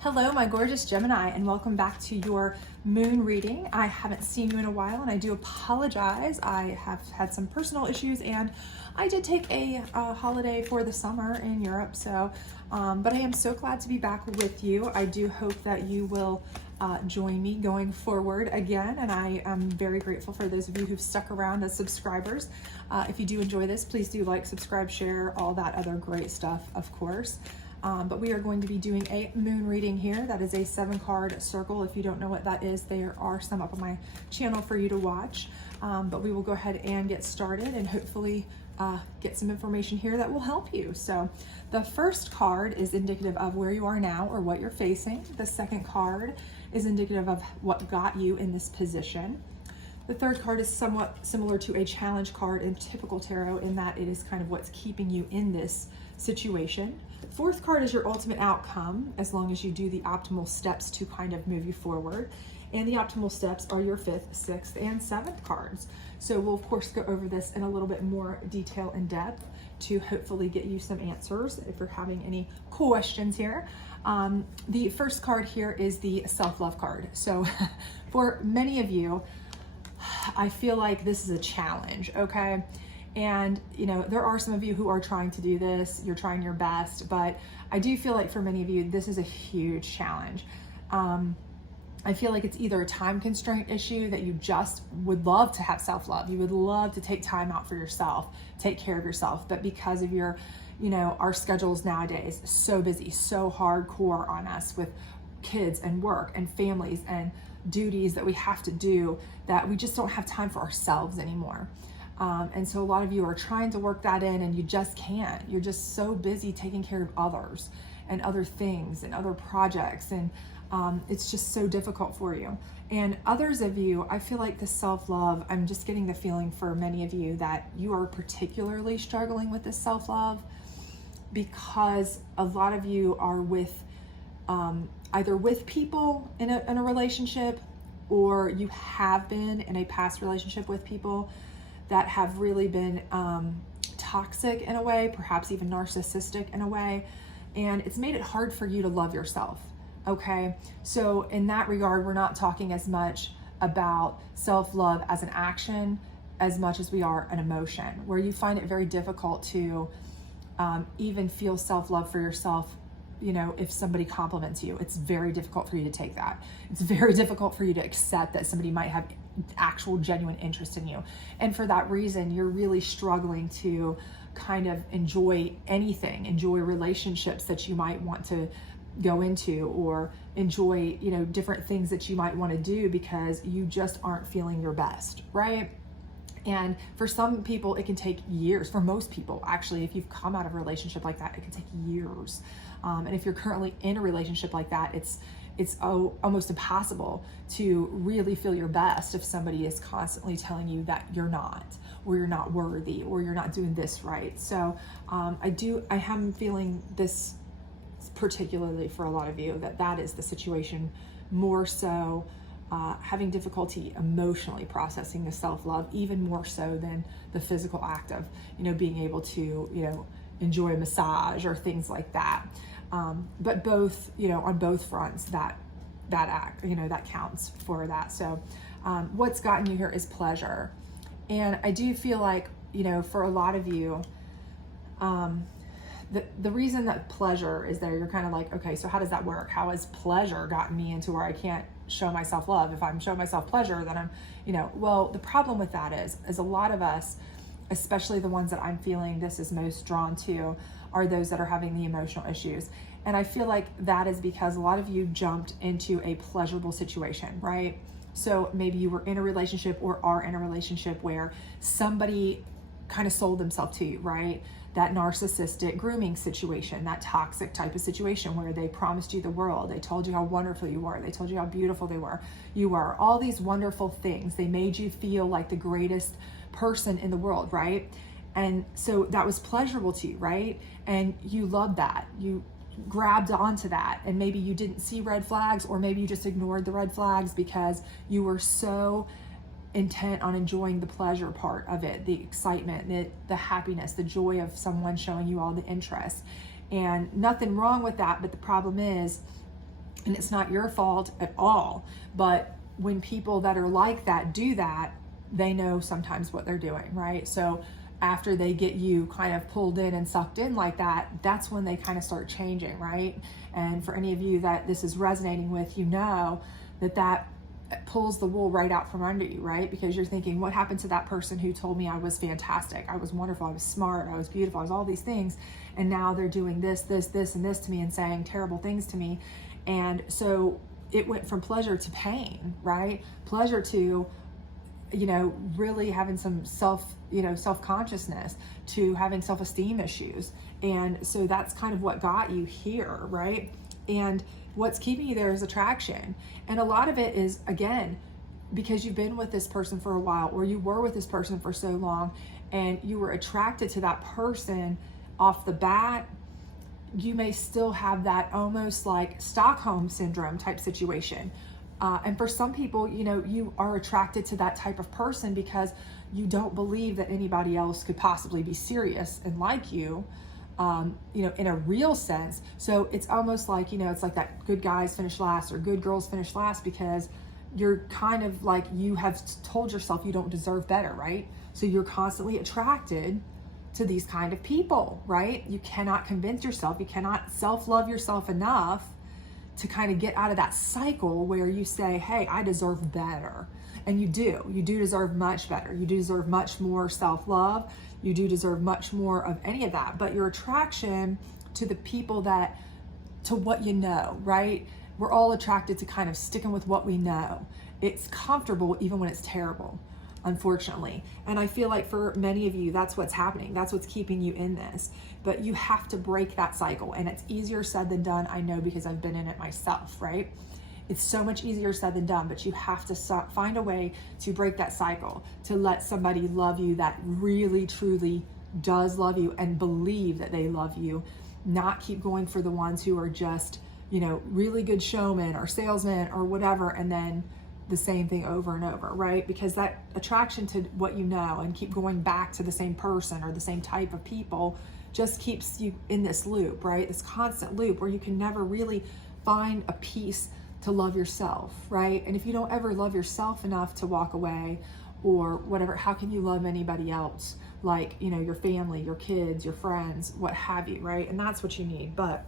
Hello, my gorgeous Gemini, and welcome back to your moon reading. I haven't seen you in a while, and I do apologize. I have had some personal issues, and I did take a holiday for the summer in Europe. But I am so glad to be back with you. I do hope that you will join me going forward again, and I am very grateful for those of you who've stuck around as subscribers. If you do enjoy this, please do like, subscribe, share, all that other great stuff, of course. But we are going to be doing a moon reading here. That is a 7-card circle. If you don't know what that is, there are some up on my channel for you to watch. But we will go ahead and get started and hopefully get some information here that will help you. So the first card is indicative of where you are now or what you're facing. The second card is indicative of what got you in this position. The third card is somewhat similar to a challenge card in typical tarot in that it is kind of what's keeping you in this situation. Fourth card is your ultimate outcome, as long as you do the optimal steps to kind of move you forward. And the optimal steps are your 5th, 6th, and 7th cards. So we'll of course go over this in a little bit more detail and depth to hopefully get you some answers if you're having any questions here. The first card here is the self-love card. So for many of you, I feel like this is a challenge, okay? And, you know, there are some of you who are trying to do this, you're trying your best, but I do feel like for many of you, this is a huge challenge. I feel like it's either a time constraint issue that you just would love to have self-love. You would love to take time out for yourself, take care of yourself, but because of your, you know, our schedules nowadays, so busy, so hardcore on us with kids and work and families and duties that we have to do, that we just don't have time for ourselves anymore. And so a lot of you are trying to work that in and you just can't. You're just so busy taking care of others and other things and other projects, and it's just so difficult for you. And others of you, I feel like the self-love, I'm just getting the feeling for many of you that you are particularly struggling with this self-love because a lot of you are with either with people in a relationship, or you have been in a past relationship with people that have really been toxic in a way, perhaps even narcissistic in a way, and it's made it hard for you to love yourself, okay? So in that regard, we're not talking as much about self-love as an action as much as we are an emotion, where you find it very difficult to even feel self-love for yourself. You know, if somebody compliments you, it's very difficult for you to take that. It's very difficult for you to accept that somebody might have actual genuine interest in you. And for that reason, you're really struggling to kind of enjoy anything, enjoy relationships that you might want to go into, or enjoy, you know, different things that you might want to do because you just aren't feeling your best, right? And for some people, it can take years. For most people, actually, if you've come out of a relationship like that, it can take years. And if you're currently in a relationship like that, it's almost impossible to really feel your best if somebody is constantly telling you that you're not, or you're not worthy, or you're not doing this right. So I am feeling this particularly for a lot of you, that is the situation, more so having difficulty emotionally processing the self-love, even more so than the physical act of, you know, being able to, you know, enjoy a massage or things like that. But both, you know, on both fronts, that act, you know, that counts for that. So what's gotten you here is pleasure. And I do feel like, you know, for a lot of you, the reason that pleasure is there, you're kind of like, okay, so how does that work? How has pleasure gotten me into where I can't show myself love? If I'm showing myself pleasure, then I'm, you know, well, the problem with that is a lot of us, especially the ones that I'm feeling this is most drawn to, are those that are having the emotional issues. And I feel like that is because a lot of you jumped into a pleasurable situation, right? So maybe you were in a relationship or are in a relationship where somebody kind of sold themselves to you, right? That narcissistic grooming situation, that toxic type of situation where they promised you the world. They told you how wonderful you were. They told you how beautiful you were, all these wonderful things. They made you feel like the greatest person in the world, right? And so that was pleasurable to you, right? And you loved that. You grabbed onto that, and maybe you didn't see red flags, or maybe you just ignored the red flags because you were so intent on enjoying the pleasure part of it, the excitement, the happiness, the joy of someone showing you all the interest. And nothing wrong with that, but the problem is And it's not your fault at all. But when people that are like that do that, they know sometimes what they're doing, right? So after they get you kind of pulled in and sucked in like that, that's when they kind of start changing, right? And for any of you that this is resonating with, you know that pulls the wool right out from under you, right? Because you're thinking, what happened to that person who told me I was fantastic, I was wonderful, I was smart, I was beautiful, I was all these things, and now they're doing this, this, this, and this to me and saying terrible things to me. And so it went from pleasure to pain, right? Pleasure to, really having some self-consciousness, to having self-esteem issues. And so that's kind of what got you here, right? And what's keeping you there is attraction. And a lot of it is, again, because you've been with this person for a while, or you were with this person for so long, and you were attracted to that person off the bat. You may still have that almost like Stockholm syndrome type situation. And for some people, you are attracted to that type of person because you don't believe that anybody else could possibly be serious and like you, in a real sense. So it's almost like, it's like that good guys finish last or good girls finish last, because you're kind of like, you have told yourself you don't deserve better, right? So you're constantly attracted to these kind of people, right? You cannot convince yourself, you cannot self-love yourself enough to kind of get out of that cycle where you say, hey, I deserve better. And you do deserve much better. You do deserve much more self-love. You do deserve much more of any of that. But your attraction to the people to what you know, right? We're all attracted to kind of sticking with what we know. It's comfortable even when it's terrible, unfortunately. And I feel like for many of you, that's what's happening. That's what's keeping you in this. But you have to break that cycle. And it's easier said than done, I know, because I've been in it myself, right? It's so much easier said than done, but you have to find a way to break that cycle, to let somebody love you that really, truly does love you and believe that they love you, not keep going for the ones who are just, really good showmen or salesmen or whatever, and then the same thing over and over, right? Because that attraction to what you know and keep going back to the same person or the same type of people just keeps you in this loop, right? This constant loop where you can never really find a peace to love yourself, right? And if you don't ever love yourself enough to walk away or whatever, how can you love anybody else? Like, your family, your kids, your friends, what have you, right? And that's what you need. But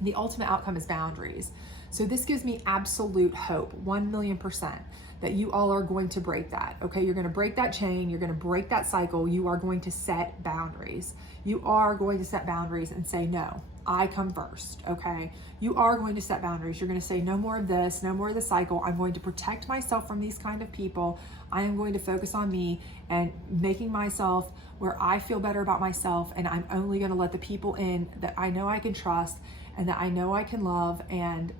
the ultimate outcome is boundaries. So this gives me absolute hope, 1,000,000%, that you all are going to break that, okay? You're gonna break that chain, you're gonna break that cycle, you are going to set boundaries. You are going to set boundaries and say, no, I come first, okay? You are going to set boundaries. You're gonna say, no more of this, no more of the cycle. I'm going to protect myself from these kind of people. I am going to focus on me and making myself where I feel better about myself, and I'm only gonna let the people in that I know I can trust and that I know I can love and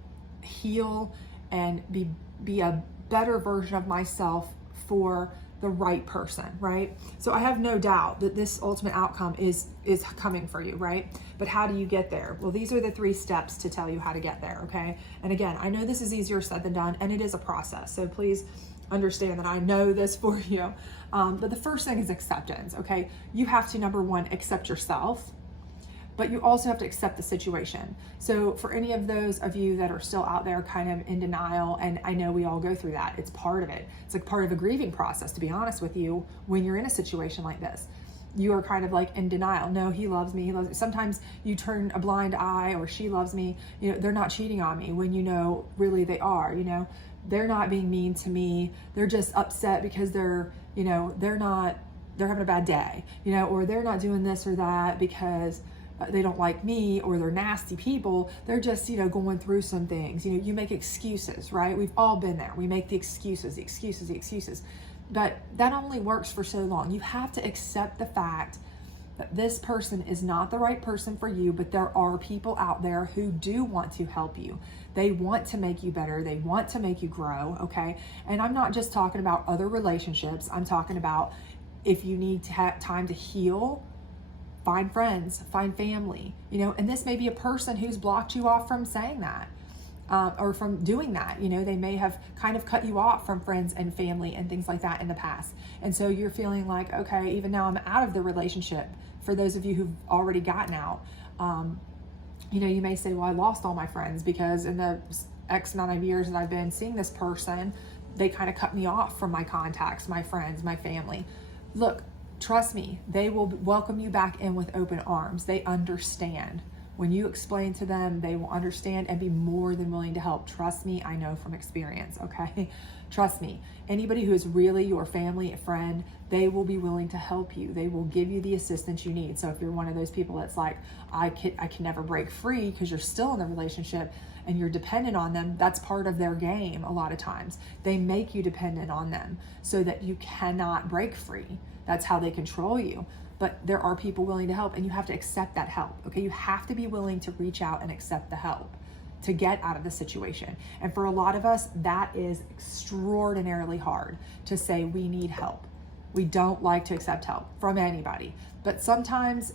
heal and be a better version of myself for the right person, right? So I have no doubt that this ultimate outcome is coming for you, right? But how do you get there? Well, these are the 3 steps to tell you how to get there, okay? And again, I know this is easier said than done, and it is a process. So please understand that I know this for you. But the first thing is acceptance, okay? You have to, number 1, accept yourself, but you also have to accept the situation. So for any of those of you that are still out there kind of in denial, and I know we all go through that, it's part of it. It's like part of a grieving process, to be honest with you, when you're in a situation like this. You are kind of like in denial. No, he loves me, he loves me. Sometimes you turn a blind eye, or she loves me, they're not cheating on me, when really they are, they're not being mean to me. They're just upset because they're having a bad day, or they're not doing this or that because they don't like me, or they're nasty people. They're just, going through some things. You make excuses, right? We've all been there. We make the excuses. But that only works for so long. You have to accept the fact that this person is not the right person for you, but there are people out there who do want to help you. They want to make you better. They want to make you grow, okay? And I'm not just talking about other relationships. I'm talking about if you need to have time to heal, find friends, find family, and this may be a person who's blocked you off from saying that, or from doing that. They may have kind of cut you off from friends and family and things like that in the past. And so you're feeling like, okay, even now I'm out of the relationship. For those of you who've already gotten out, You may say, well, I lost all my friends because in the X amount of years that I've been seeing this person, they kind of cut me off from my contacts, my friends, my family. Look, trust me, they will welcome you back in with open arms. They understand. When you explain to them, they will understand and be more than willing to help. Trust me, I know from experience, okay? Trust me. Anybody who is really your family, a friend, they will be willing to help you. They will give you the assistance you need. So if you're one of those people that's like, I can never break free because you're still in the relationship and you're dependent on them, that's part of their game a lot of times. They make you dependent on them so that you cannot break free. That's how they control you. But there are people willing to help, and you have to accept that help, okay? You have to be willing to reach out and accept the help to get out of the situation. And for a lot of us, that is extraordinarily hard to say we need help. We don't like to accept help from anybody, but sometimes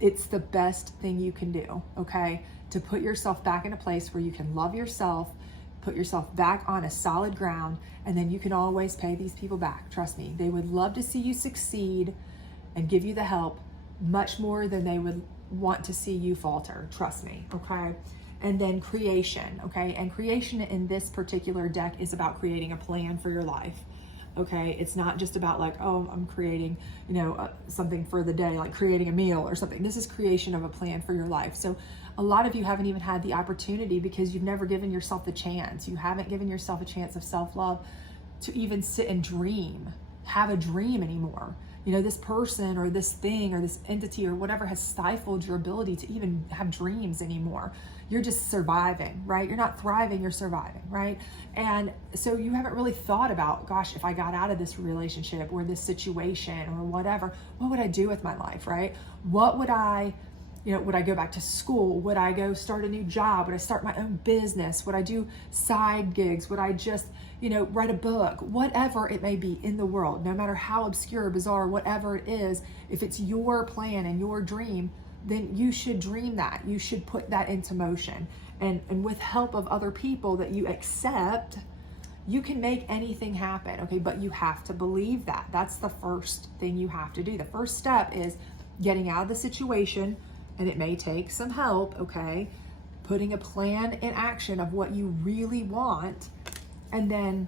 it's the best thing you can do, okay? To put yourself back in a place where you can love yourself, put yourself back on a solid ground, and then you can always pay these people back. Trust me, they would love to see you succeed and give you the help much more than they would want to see you falter. Trust me, okay? And then creation, okay? And creation in this particular deck is about creating a plan for your life, okay? It's not just about like, oh, I'm creating, something for the day, like creating a meal or something. This is creation of a plan for your life. So a lot of you haven't even had the opportunity because you've never given yourself the chance. You haven't given yourself a chance of self-love to even sit and dream, have a dream anymore. This person or this thing or this entity or whatever has stifled your ability to even have dreams anymore. You're just surviving, right? You're not thriving, you're surviving, right? And so you haven't really thought about, gosh, if I got out of this relationship or this situation or whatever, what would I do with my life, right? What would would I go back to school? Would I go start a new job? Would I start my own business? Would I do side gigs? Would I just, write a book? Whatever it may be in the world, no matter how obscure, bizarre, whatever it is, if it's your plan and your dream, then you should dream that. You should put that into motion. And with help of other people that you accept, you can make anything happen, okay? But you have to believe that. That's the first thing you have to do. The first step is getting out of the situation, and it may take some help, okay? Putting a plan in action of what you really want, and then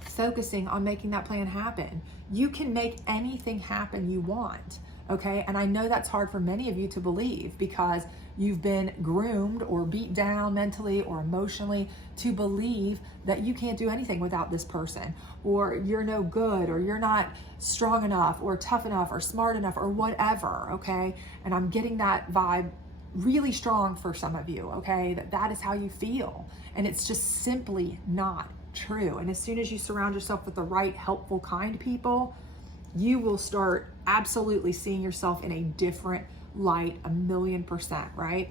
focusing on making that plan happen. You can make anything happen you want, okay? And I know that's hard for many of you to believe because you've been groomed or beat down mentally or emotionally to believe that you can't do anything without this person, or you're no good, or you're not strong enough or tough enough or smart enough or whatever, okay? And I'm getting that vibe really strong for some of you, okay? That is how you feel. And it's just simply not true. And as soon as you surround yourself with the right, helpful, kind people, you will start absolutely seeing yourself in a different light, 1,000,000%, right?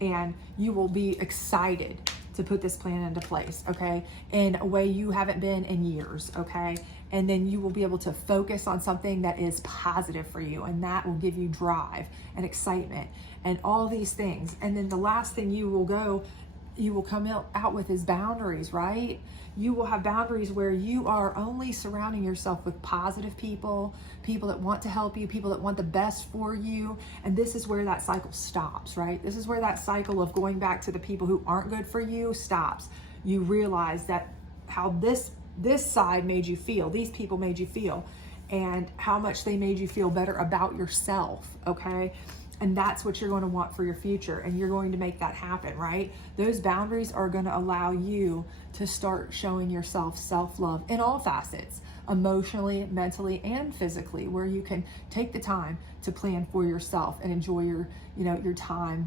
And you will be excited to put this plan into place, okay? In a way you haven't been in years, okay? And then you will be able to focus on something that is positive for you, and that will give you drive and excitement and all these things. And then the last thing you will come out with is boundaries, right? You will have boundaries where you are only surrounding yourself with positive people, people that want to help you, people that want the best for you. And this is where that cycle stops, right? This is where that cycle of going back to the people who aren't good for you stops. You realize that how this side made you feel, these people made you feel, and how much they made you feel better about yourself, okay? And that's what you're going to want for your future, and you're going to make that happen, right? Those boundaries are going to allow you to start showing yourself self-love in all facets, emotionally, mentally, and physically, where you can take the time to plan for yourself and enjoy your time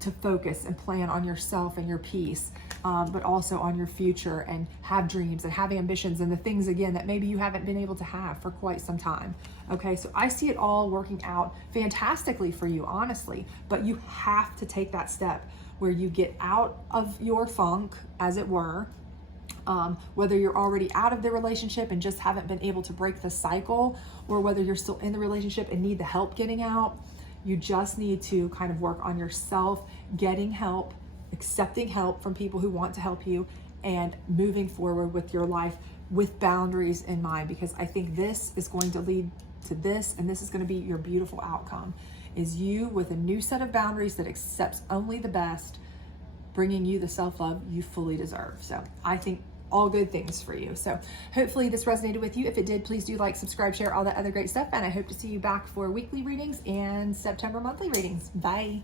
to focus and plan on yourself and your peace, but also on your future, and have dreams and have ambitions and the things, again, that maybe you haven't been able to have for quite some time. Okay, so I see it all working out fantastically for you, honestly, but you have to take that step where you get out of your funk, as it were, whether you're already out of the relationship and just haven't been able to break the cycle, or whether you're still in the relationship and need the help getting out. You just need to kind of work on yourself, getting help, accepting help from people who want to help you, and moving forward with your life with boundaries in mind, because I think this is going to lead to this, and this is going to be your beautiful outcome is you with a new set of boundaries that accepts only the best, bringing you the self-love you fully deserve. So I think all good things for you. So hopefully this resonated with you. If it did, please do like, subscribe, share, all that other great stuff. And I hope to see you back for weekly readings and September monthly readings. Bye.